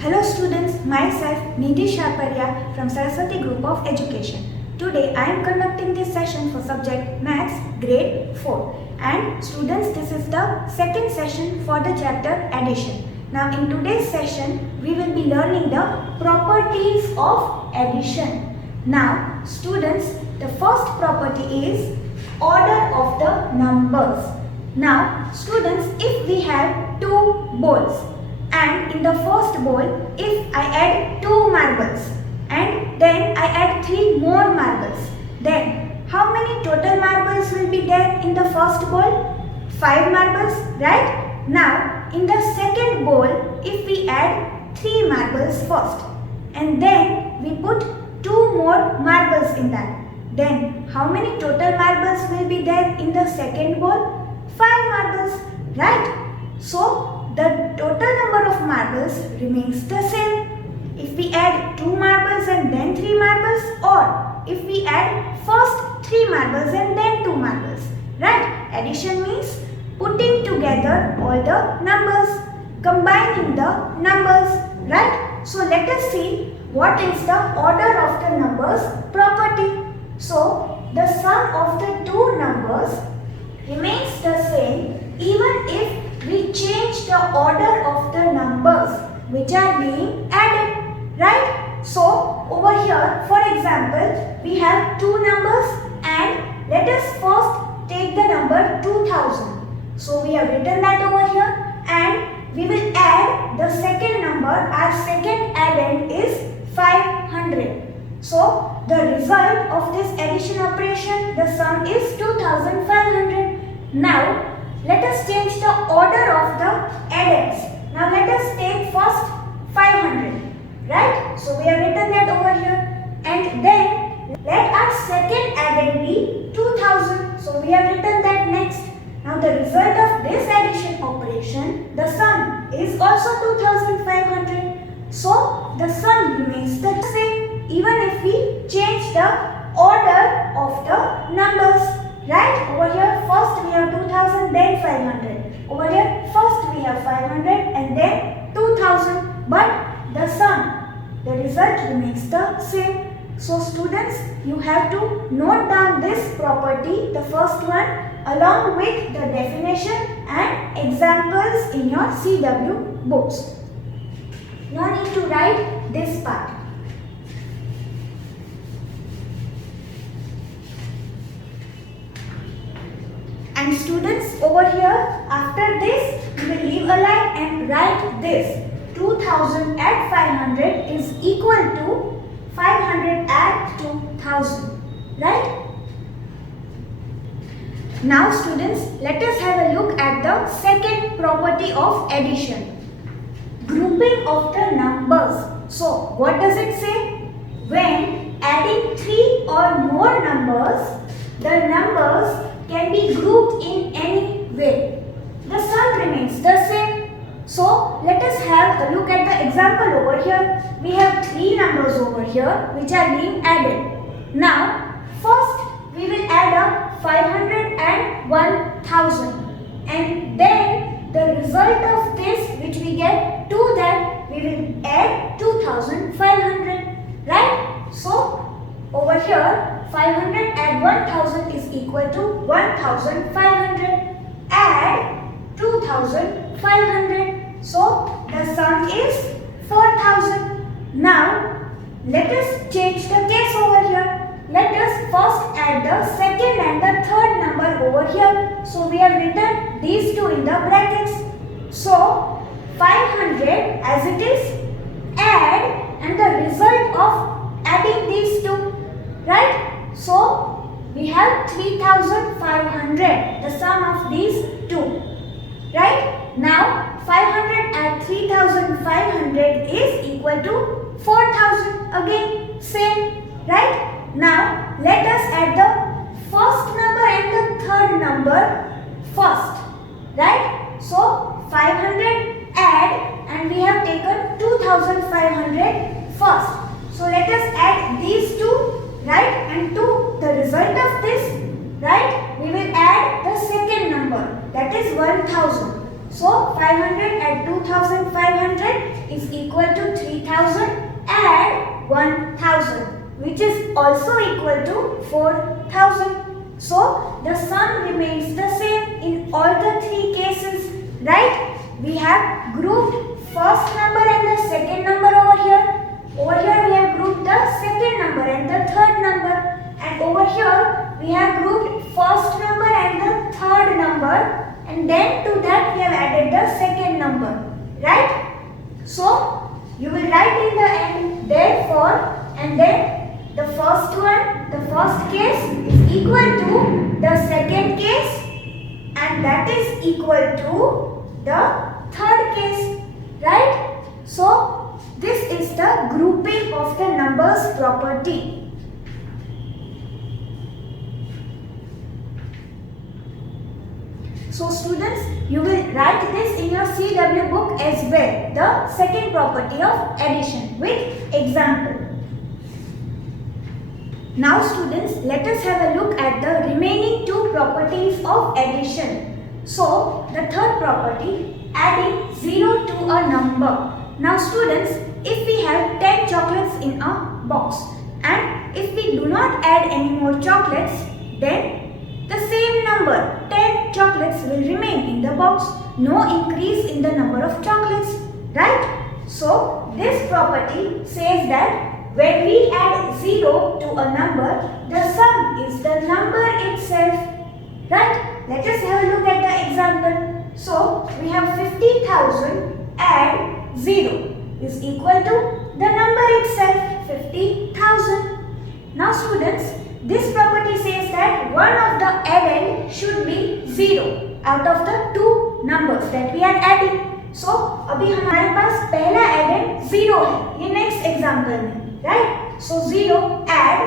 Hello students, myself Nidhi Sharparia from Saraswati Group of Education. Today I am conducting this session for subject Maths grade 4. And students, this is the second session for the chapter addition. Now in today's session we will be learning the properties of addition. Now students, the first property is order of the numbers. Now students, if we have two bowls, and in the first bowl, if I add 2 marbles and then I add 3 more marbles, then how many total marbles will be there in the first bowl? 5 marbles, right? Now in the second bowl, if we add 3 marbles first and then we put 2 more marbles in that, then how many total marbles will be there in the second bowl? 5 marbles, right? So the total number of marbles remains the same. If we add 2 marbles and then 3 marbles, or if we add first 3 marbles and then 2 marbles, right? Addition means putting together all the numbers, combining the numbers, right? So let us see what is the order of the numbers property. So the sum of the two numbers remains the same even if we change the order of the numbers which are being added, right? So over here, for example, we have two numbers and let us first take the number 2000. So we have written that over here and we will add the second number. Our second addend is 500. So the result of this addition operation, the sum is 2500. Now let us change the order of the addends. Now let us take first 500, right? So we have written that over here. And then let our second addend be 2000. So we have written that next. Now the result of this addition operation, the sum is also 2500. So the sum remains the same even if we change the order of the numbers. Right? Over here first we have 2000, then 500. Over here first we have 500 and then 2000. But the sum, the result remains the same. So students, you have to note down this property, the first one, along with the definition and examples in your CW books. No need to write this part. And students, over here, after this, we will leave a line and write this. 2000 add 500 is equal to 500 add 2000. Right? Now students, let us have a look at the second property of addition. Grouping of the numbers. So, what does it say? When adding 3 or more numbers, the numbers can be grouped in any way. The sum remains the same. So let us have a look at the example over here. We have 3 numbers over here which are being added. Now first we will add up 500 and 1000, and then the result of this which we get, to that we will add 2500, right? So over here 500 add 1000 is equal to 1500. Add 2500. So the sum is 4000. Now let us change the case over here. Let us first add the second and the third number over here. So we have written these two in the brackets. So 500 as it is, add, and the result of adding these two, right? So we have 3500, the sum of these two, right? Now 500 add 3500 is equal to 4000, again same, right? Now let us add the first number and the third number first, right? So 500 add, and we have taken 2500 first. So let us add these two, right? And to the result of this, right, we will add the second number, that is 1000. So 500 add 2500 is equal to 3000 add 1000, which is also equal to 4000. So the sum remains the same in all the three cases, right? We have grouped first number and the second number over here. Over here we have grouped the second number and the third number, and over here we have grouped first number and the third number, and then to that we have added the second number, right? So you will write in the end therefore, and then the first one, the first case is equal to the second case, and that is equal to the third case, right? So this is the grouping of the numbers property. So students, you will write this in your CW book as well, the second property of addition with example. Now students, let us have a look at the remaining two properties of addition. So the third property, adding 0 to a number. Now students, if we have 10 chocolates in a box and if we do not add any more chocolates, then the same number 10 chocolates will remain in the box. No increase in the number of chocolates, right? So this property says that when we add 0 to a number, the sum is the number itself, right? Let us have a look at the example. So we have 50,000 add 0 is equal to the number itself, 50,000. Now students, this property says that one of the addend should be 0 out of the two numbers that we are adding. So अभी हमारे पास पहला addend 0 है, ये next example में, right? So 0 add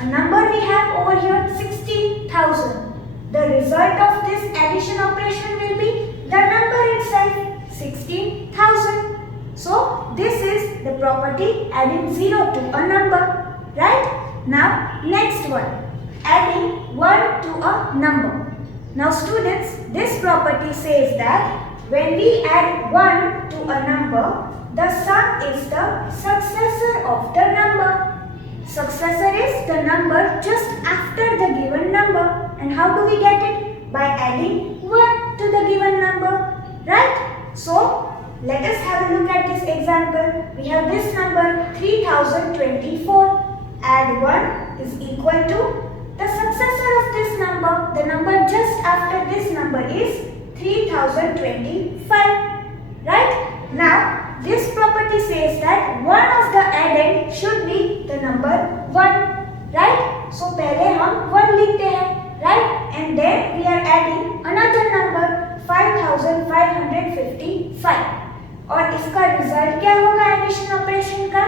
a number we have over here 60,000. The result of this addition operation will be the number itself, 16,000. So this is the property adding 0 to a number, right? Now next one, adding 1 to a number. Now students, this property says that when we add 1 to a number, the sum is the successor of the number. Successor is the number just after the given number. And how do we get it? By adding 1 to the given number, right? So let us have a look at this example. We have this number 3024. Add 1 is equal to the successor of this number. The number just after this number is 3025. Right? Now, this property says that one of the addend should be the number 1. Right? So, पहले हम 1 लिखते हैं. Right? And then we are adding another number 5555. और इसका result क्या होगा addition operation का?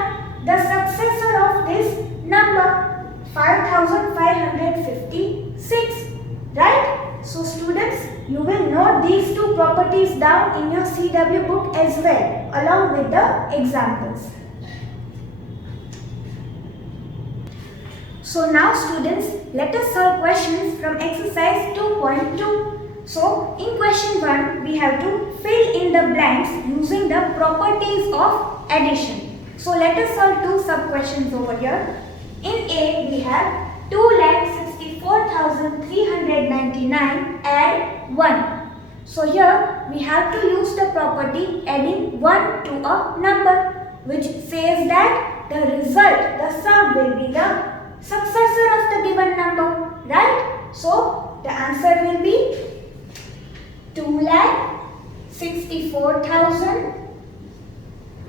The successor of this number 5556, right? So students, you will note these two properties down in your CW book as well, along with the examples. So now students, let us solve questions from exercise 2.2. So, in question 1, we have to fill in the blanks using the properties of addition. So, let us solve two sub-questions over here. In A, we have 2,64,399 add 1. So, here we have to use the property adding 1 to a number, which says that the result, the sum will be the successor of the given number, right? So, the answer will be 2,64,000,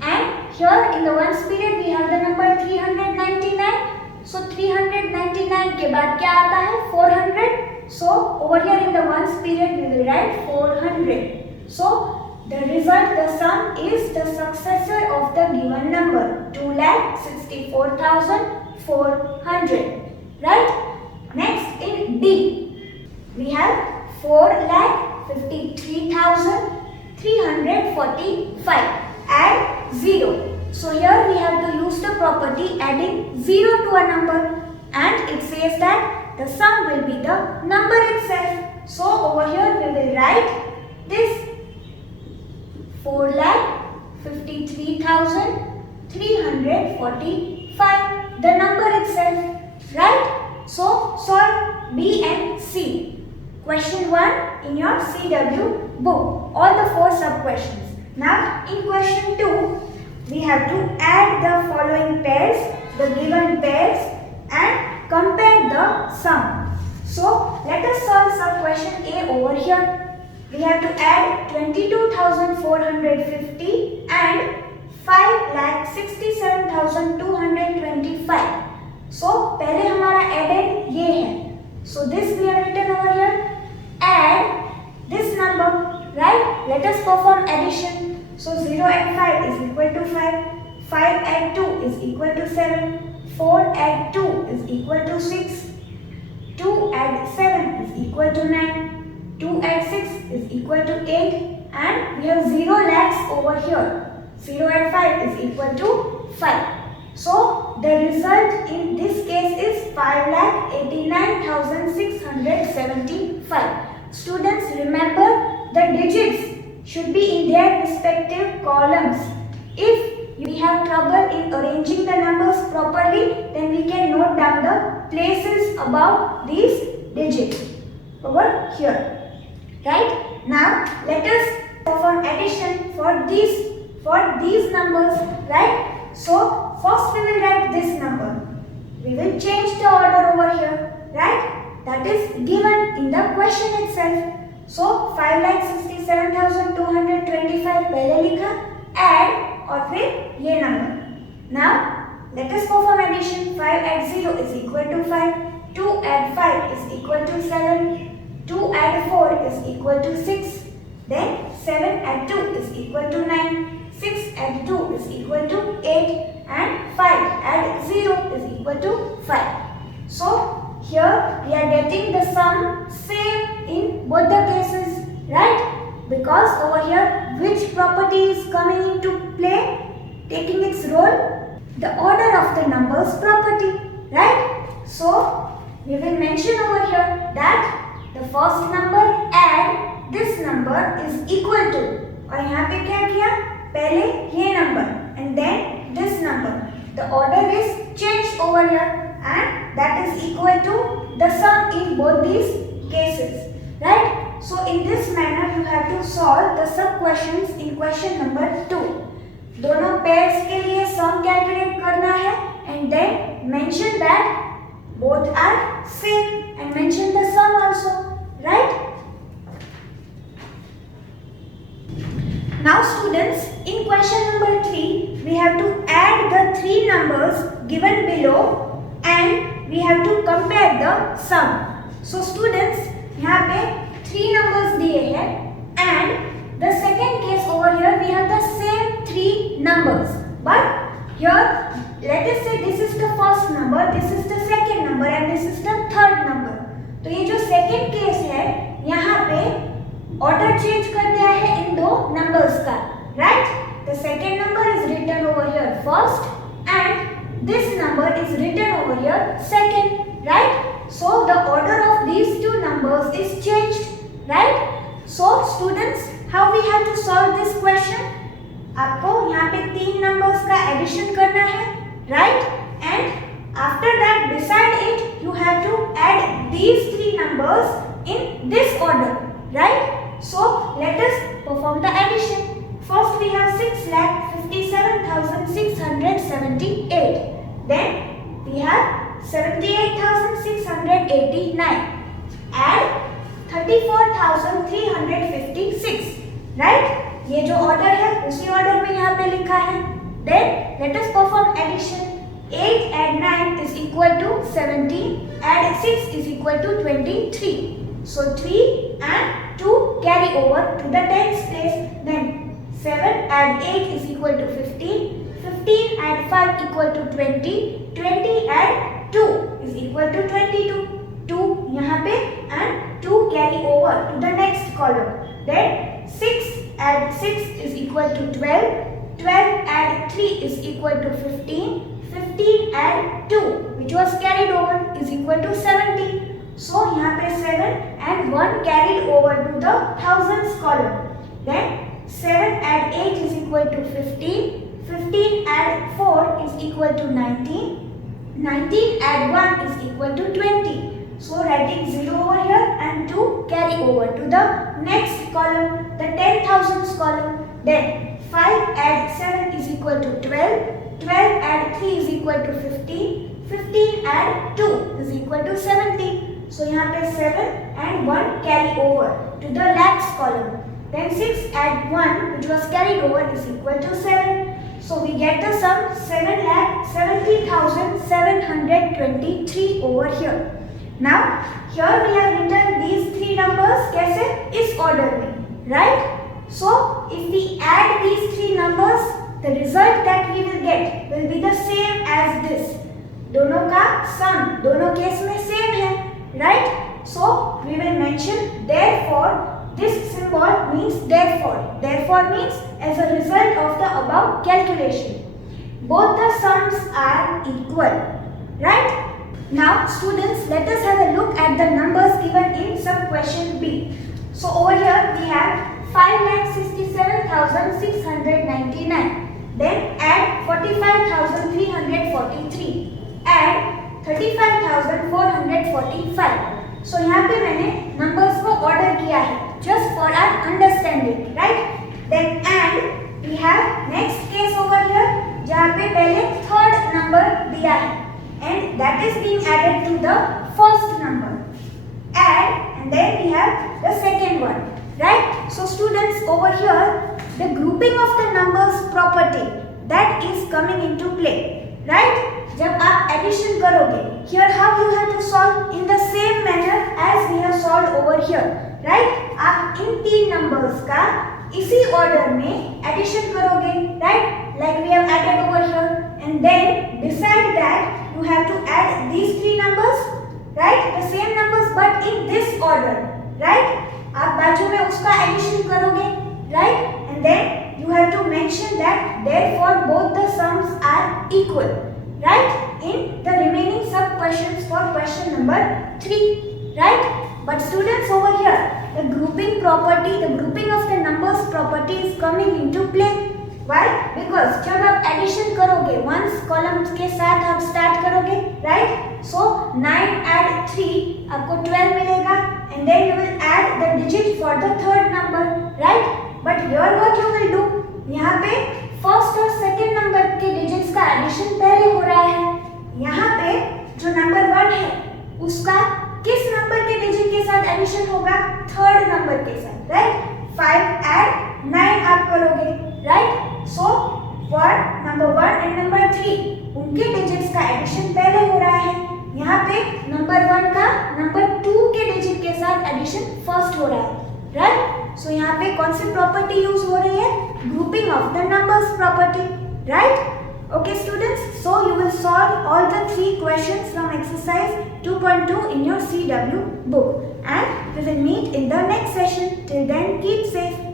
and here in the ones period we have the number 399. So 399 के बाद क्या आता है? 400. So over here in the ones period we will write 400. So the result, the sum is the successor of the given number, 2,64,400. Right? Next in D, we have 4,53,345. Add 0. So here we have to use the property adding 0 to a number, and it says that the sum will be the number itself. So over here we will write this 4,53,345, the number itself, right? So solve B and C. Question 1 in your CW book, all the 4 sub questions. Now in question 2, we have to add the following pairs, the given pairs, and compare the sum. So let us solve sub question A over here. We have to add 22,450 and 5,67,225. So पहले हमारा added ये है. So this we have written over here. Add this number, right? Let us perform addition. So 0 add 5 is equal to 5. 5 add 2 is equal to 7. 4 add 2 is equal to 6. 2 add 7 is equal to 9. 2 add 6 is equal to 8. And we have 0 lakhs over here. 0 add 5 is equal to 5. So the result in this case is 5,89,675. Students, remember the digits should be in their respective columns. If we have trouble in arranging the numbers properly, then we can note down the places above these digits over here. Right? Now let us perform addition for these numbers. Right? So first we will write this number. We will change the order over here. Right? That is given in the question itself. So 5,67,225 पहले लिखा, add और फिर ये number. Now let us perform addition. 5 add 0 is equal to 5. 2 add 5 is equal to 7. 2 add 4 is equal to 6. Then 7 add 2 is equal to 9. 6 add 2 is equal to 8. And 5 add 0 is equal to 5. So here we are getting the sum same in both the cases, right? Because over here which property is coming into play, taking its role? The order of the numbers property, right? So we will mention over here that the first number add this number is equal to, और यहाँ पे क्या किया? पहले ये number and then this number. The order is changed over here and that is equal to the sum in both these cases, right? So in this manner you have to solve the sub questions in question number 2. दोनों pairs के लिए sum calculate करना है and then mention that both are same and mention the sum also, right? Now students, in question number 3 we have to add the 3 numbers given below and we have to compare the sum. So students, यहाँ पे 3 numbers दिए हैं and the second case over here we have the same 3 numbers, but here let us say this is the first number, this is the second number and this is the third number. तो ये जो second case है यहाँ पे order change कर दिया है इन दो numbers का, right? The second number is written over here first and this number is written over here second, right? So the order of these two numbers is changed, right? So students, how we have to solve this question? आपको यहाँ पे 3 numbers का addition करना है, right? And after that beside it you have to add these 3 numbers in this order, right? So let us perform the addition. First we have 6,57,678. Then we have 78,689. Add 34,356. Right? ये जो order है उसी order में यहाँ पे लिखा है. Then let us perform addition. 8 add 9 is equal to 17. Add 6 is equal to 23. So 3 and 2 carry over to the tens place. Then 7 add 8 is equal to 15. 15 add 5 equal to 20. 20 add 2 is equal to 22. 2 यहाँ पे and 2 carry over to the next column. Then 6 add 6 is equal to 12. 12 add 3 is equal to 15. 15 add 2 which was carried over is equal to 70. So यहाँ पे 7 and 1 carried over to the thousands column. Then 7 add 8 is equal to 15. 15 add 4 is equal to 19. 19 add 1 is equal to 20. So writing 0 over here and 2 carry over to the next column, the 10,000s column. Then 5 add 7 is equal to 12. 12 add 3 is equal to 15. 15 add 2 is equal to 17. So यहाँ पे 7 and 1 carry over to the lakhs column. Then 6 add 1 which was carried over is equal to 7. So we get the sum 7,70,723 over here. Now here we have written these three numbers कैसे? इस order में, right? So if we add these three numbers, the result that we will get will be the same as this. दोनों का sum दोनों case में same है, right? So we will mention therefore. This symbol means therefore. Therefore means as a result of the above calculation. Both the sums are equal, right? Now students, let us have a look at the numbers given in sub question B. So over here we have 5,67,699. Then add 45,343. Add 35,445. So यहाँ पे मैंने numbers को order किया है just for our understanding, right? Then and we have next case over here जहाँ पे पहले third number दिया है and that is being added to the first number. Add and then we have the second one, right? So students over here the grouping of the numbers property that is coming into play, right? जब आप addition करोगे, here how you have to solve in the same manner as we have solved over here, right? आप इन तीन numbers का इसी order में addition करोगे, right? Like we have added over here, and then beside that you have to add these three numbers, right? The same numbers but in this order, right? आप बाजू में उसका addition करोगे, right? And then you have to mention that therefore both the sums are equal, right? In the remaining sub questions for question number 3, right? But students over here, the grouping property, the grouping of the numbers property is coming into play. Why? Because जब आप addition करोगे, once columns के साथ आप start करोगे, right? So 9 add 3 आपको 12 मिलेगा, and then you will add the digit for the third number, right? But here what you will do? यहाँ पे first और second number के digits का addition पहले हो रहा है. यहाँ पे जो number 1 है, उसका किस number के digit के साथ addition होगा? Third number के साथ, right? 5 add 9 आप करोगे, right? So for number 1 and number 3 उनके digits का addition पहले हो रहा है. यहाँ पे number 1 का number 2 के digit के साथ addition first हो रहा है, right? So यहाँ पे कौन सी property use हो रही है? Grouping of the numbers property, right? Okay students, so you will solve all the 3 questions from exercise 2.2 in your CW book, and we will meet in the next session. Till then, keep safe.